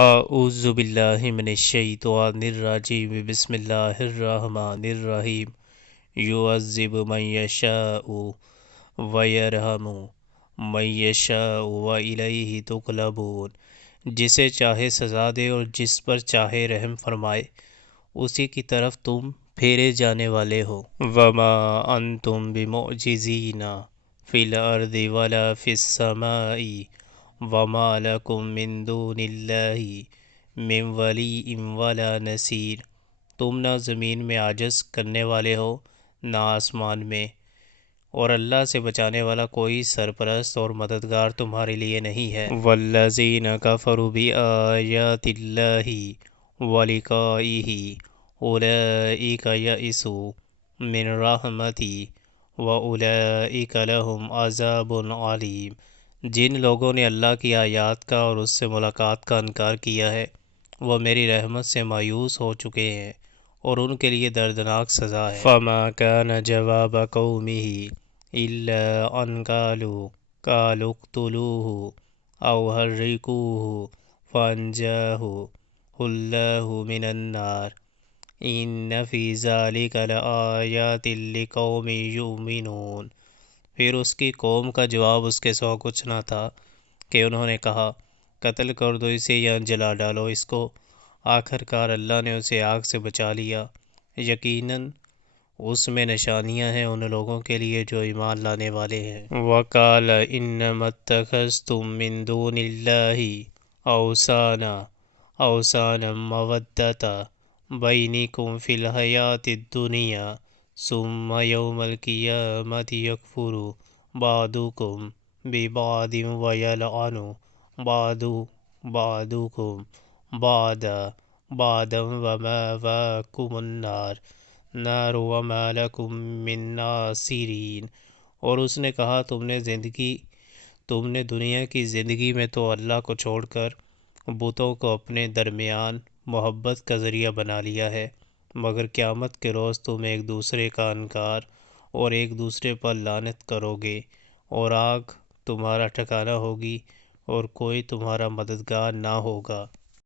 اعوذ باللہ من الشیطان الرجیم بسم اللہ الرحمن الرحیم یعذب من یشاء ویرحم من یشاء والیہ تقلبون، جسے چاہے سزا دے اور جس پر چاہے رحم فرمائے، اسی کی طرف تم پھیرے جانے والے ہو۔ وما انتم بمعجزین فی الارض ولا فی السماء وما لکم من دون اللہ من ولی ولا نصیر، تم نہ زمین میں عاجز کرنے والے ہو نہ آسمان میں، اور اللہ سے بچانے والا کوئی سرپرست اور مددگار تمہارے لیے نہیں ہے۔ والذین کفروا بآیات اللہ ولقائہ اولئک یئسوا من رحمتی واولئک لہم عذاب علیم، جن لوگوں نے اللہ کی آیات کا اور اس سے ملاقات کا انکار کیا ہے وہ میری رحمت سے مایوس ہو چکے ہیں اور ان کے لیے دردناک سزا ہے۔ فما کان جواب قومہ الا ان قالوا اقتلوہ او حرقوہ فانجاہ اللہ من النار ان فی ذلک لآیات لقوم یؤمنون۔ پھر اس کی قوم کا جواب اس کے سوا کچھ نہ تھا کہ انہوں نے کہا، قتل کر دو اسے یا جلا ڈالو اس کو، آخر کار اللہ نے اسے آگ سے بچا لیا، یقیناً اس میں نشانیاں ہیں ان لوگوں کے لیے جو ایمان لانے والے ہیں۔ وَقَالَ إِنَّمَا اتَّخَذْتُم مِّن دُونِ اللَّهِ أَوْثَانًا مَّوَدَّةَ بَيْنِكُمْ فِي الْحَيَاةِ الدُّنْيَا ثُمَّ يَوْمَ الْقِيَامَةِ يَكْفُرُ بَعْضُكُم بِبَعْضٍ وَيَلْعَنُ بعضكم بعضا ومأواكم النار وما لكم من ناصرین۔ اور اس نے کہا، تم نے دنیا کی زندگی میں تو اللہ کو چھوڑ کر بتوں کو اپنے درمیان محبت کا ذریعہ بنا لیا ہے، مگر قیامت کے روز تم ایک دوسرے کا انکار اور ایک دوسرے پر لعنت کرو گے، اور آگ تمہارا ٹھکانہ ہوگی اور کوئی تمہارا مددگار نہ ہوگا۔